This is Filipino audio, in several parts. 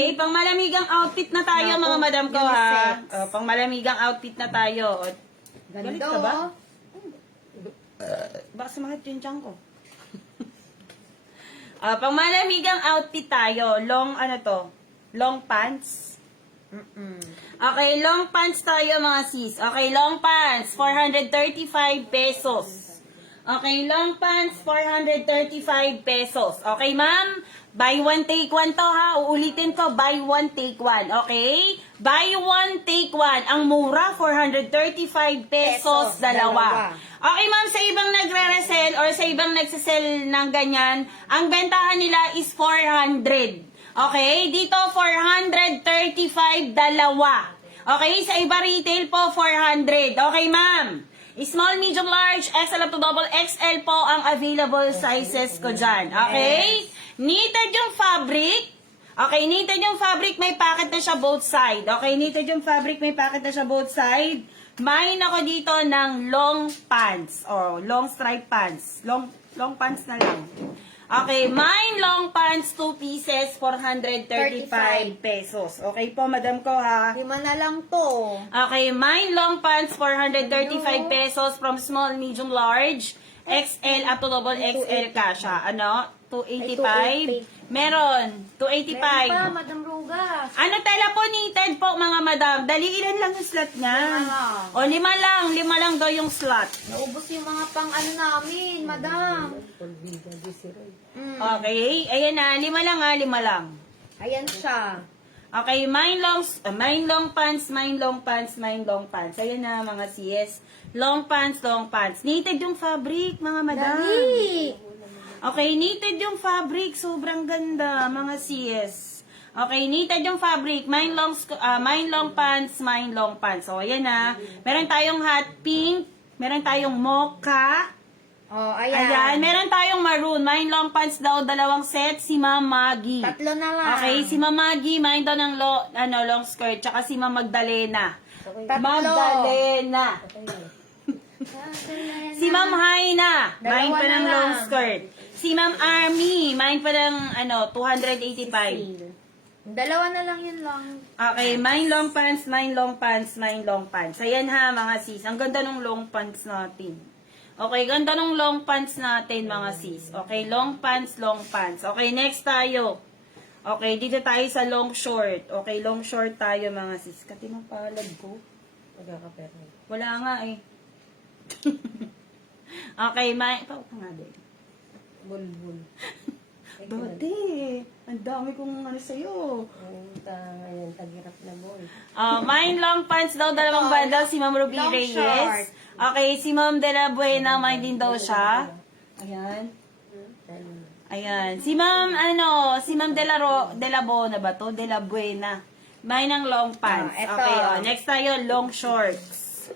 Okay, pang malamigang outfit na tayo, Naku, mga madam ko, ha? unisex. Oh, pang malamigang outfit na tayo. Galit Ganda, ka ba? oh. Baka sumakit yung tiyan ko. Pang malamigang outfit tayo. Long, ano to? Long pants. Okay, long pants tayo, mga sis. Okay, long pants, 435 pesos. Okay, long pants, 435 pesos. Okay, ma'am? Buy one, take one to, ha? Uulitin ko, buy one, take one. Okay? Buy one, take one. Ang mura, 435 pesos, dalawa. Okay, ma'am, sa ibang nagre-resell or sa ibang nagsisell ng ganyan, ang bentahan nila is 400. Okay? Dito, 435, dalawa. Okay? Sa iba retail po, 400. Okay, ma'am? Small, medium, large, XL up to double XL po ang available sizes ko dyan. Okay? Knitted yung fabric. Okay, knitted yung fabric, may packet na siya both side. Okay, knitted yung fabric, may packet na siya both side. Main ako dito ng long pants. O, long stripe pants. Long pants na lang. Okay, mine long pants, 2 pieces, 435 pesos. Okay po, madam ko, ha? 5 na lang to. Okay, mine long pants, 435 pesos from small, medium, large, XL up to double XL kasha. Ano? 285? Meron. 285. Meron pa, Madam Rugas. Ano tela po, knitted po, mga madam? Dali, ilan lang yung slot niya? 5 lang. O, 5 lang daw yung slot. Naubos yung mga pang ano namin, Madam. Okay, ayan na, 5 lang, 5 lang. Ayan siya. Okay, mine long pants, mine long pants, mine long pants. Ayan na, mga sis. Long pants, long pants. Knitted yung fabric, mga madam. Dali. Okay, knitted yung fabric. Sobrang ganda, mga sis. Okay, knitted yung fabric. Mine long pants, mine long pants. So, ayan na. Meron tayong hot pink. Meron tayong mocha. Oh, Ayan. Meron tayong maroon. Mine long pants daw, 2 set. Si Ma'am Maggie. 3 na lang. Okay, si Ma'am Maggie, mine daw ng long skirt. Tsaka si Ma'am Magdalena. 3. Magdalena. Si Ma'am Haina, mine pa Dalawa ng na long lang. skirt. Si Ma'am Army, mine pa ng 285. 2 na lang yun lang. Okay, mine long pants, mine long pants, mine long pants. Ayan ha, mga sis. Ang ganda ng long pants natin. Okay, ganda ng long pants natin, mga sis. Okay, long pants, long pants. Okay, next tayo. Okay, dito tayo sa long short. Okay, long short tayo, mga sis. Kati ng palad ko. Wala nga eh. Okay, paupo nga din. Bulbul. Dati, ang dami kong ano sa'yo. Ngayon, tagirap na boy. Mine long pants daw, 2 bundle, si Ma'am Ruby long Reyes. short. Okay, si Ma'am De La Buena, mine din daw siya. Ayan. Ayan. Si Ma'am, si Ma'am De La Bona ba to? De La Buena. Mine ang long pants. Eto. Okay, next tayo, long shorts.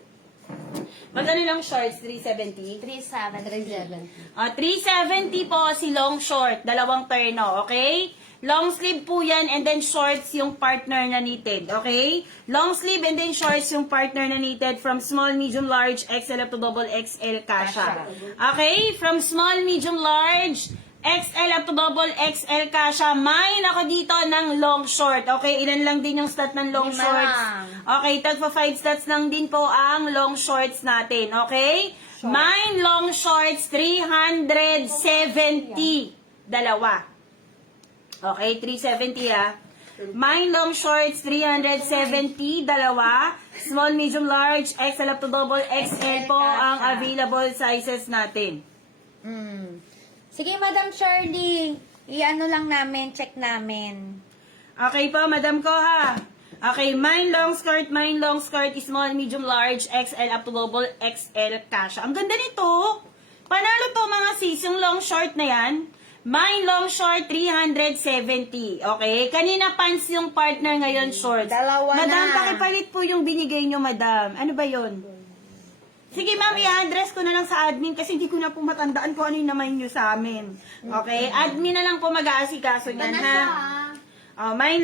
Magkano long shorts? 370? 370. 370 po si long short. 2 terno, okay? Long sleeve po yan and then shorts yung partner na knitted, okay? Long sleeve and then shorts yung partner na knitted from small, medium, large, XL up to double XL kasha. Okay? From small, medium, large, XL up to double XL kasha. Mine ako dito ng long short. Okay, ilan lang din yung slot ng long 5 shorts. lang. Okay, tagpa 5 slots lang din po ang long shorts natin. Okay? Mine long shorts, 370. Dalawa. Okay, 370 Mine long shorts, 370. Dalawa. Small, medium, large, XL up to double XL po ang available sizes natin. Sige, Madam Shirley. I-ano lang namin, check namin. Okay po, madam ko ha. Okay, mine long skirt, small, medium, large, XL up to double XL kasha. Ang ganda nito. Panalo to, mga sis, yung long short na yan. Mine long short, 370. Okay, kanina pants yung partner, ngayon shorts. Dalawa Madam, na. pakipalit po yung binigay nyo, madam. Ano ba yon? Sige, ma'am, i-address ko na lang sa admin kasi hindi ko na po matandaan kung ano yung naman nyo sa amin. Okay, admin na lang po mag-aasikaso Ito niyan, na ha? siya. Mine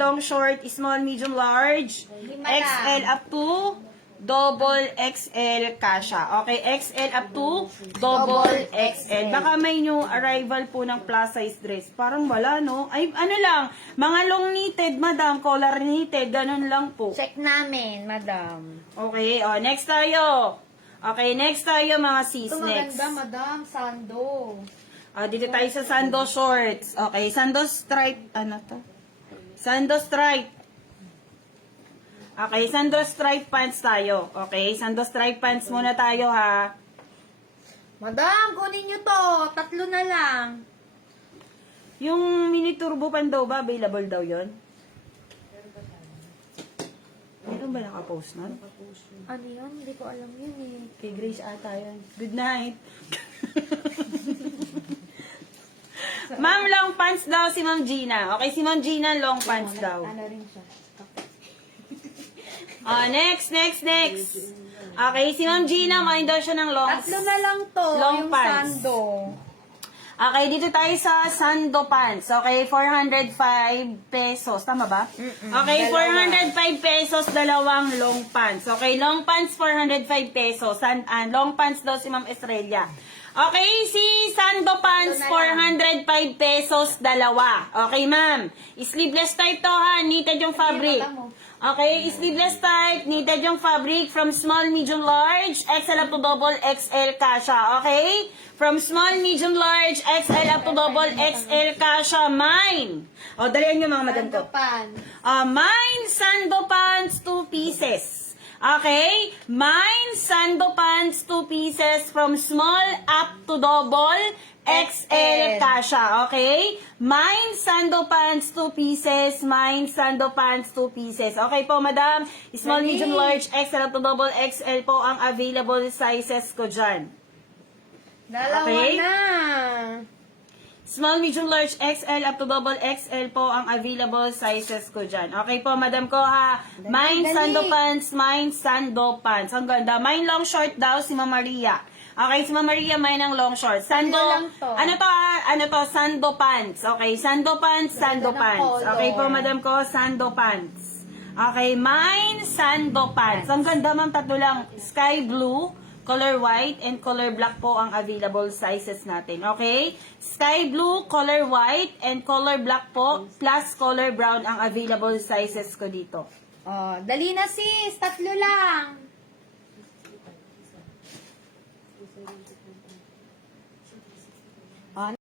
long short, small, medium, large, 5 lang. XL up to double XL kasha. Okay, XL up to double XL. Baka may new arrival po ng plus size dress. Parang wala, no? Ay, ano lang, mga long knitted, madam, collar knitted, ganun lang po. Check namin, madam. Okay, next tayo. Okay, next tayo mga sis. Ito Next. maganda, madam. Sando. Dito tayo sa sando shorts. Okay, sando stripe. Ano to? Sando stripe. Okay, sando stripe pants tayo. Okay, sando stripe pants muna tayo ha. Madam, kunin nyo to. 3 na lang. Yung mini turbo pan daw ba? Available daw yon? Meron ba nakapost nun? Ano yun? Hindi ko alam yun eh. Kay Grace ata yun. Good night. Ma'am, long pants daw si Ma'am Gina. Okay, si Ma'am Gina, long pants daw. Ano rin siya. Next. Okay, si Ma'am Gina, main daw siya ng long 3 na lang to. long yung pants. sando. Okay, dito tayo sa sando pants. Okay, 405 pesos. Tama ba? Okay, 405 pesos, dalawang long pants. Okay, long pants, 405 pesos. Long pants daw si Ma'am Estrella. Okay, si sando pants, 405 pesos, dalawa. Okay, ma'am. Sleeveless type to ha, knitted yung fabric. Okay, sleeveless type, knitted yung fabric from small, medium, large, XL up to double XL kasha. Okay? From small, medium, large, XL up to double XL kasha. Mine. Dalian nyo mga madam ko. Sando pan. Mine sando pants, 2 pieces. Okay? Mine sando pants, 2 pieces from small up to double XL kasha. Okay? Mine sando pants, 2 pieces. Mine sando pants, 2 pieces. Okay po, madam? Small, Dali. medium, large, XL up to double XL po ang available sizes ko dyan. Dalawa Okay. na. Small, medium, large, XL up to double XL po ang available sizes ko dyan. Okay po, madam ko ha. Mine dali. sando pants, mine sando pants. Ang ganda. Mine long short daw si Ma'am Maria. Okay, si Ma'am Maria, mine ang long short. Sando, lang to? ano to, sando pants. Okay, sando pants, sando Ganda ng pants. color. Okay po, madam ko, sando pants. Okay, mine sando pants. Ang ganda, ma'am, 3 lang. Sky blue, color white, and color black po ang available sizes natin. Okay? Sky blue, color white, and color black po, plus color brown ang available sizes ko dito. Dali na sis. 3 lang.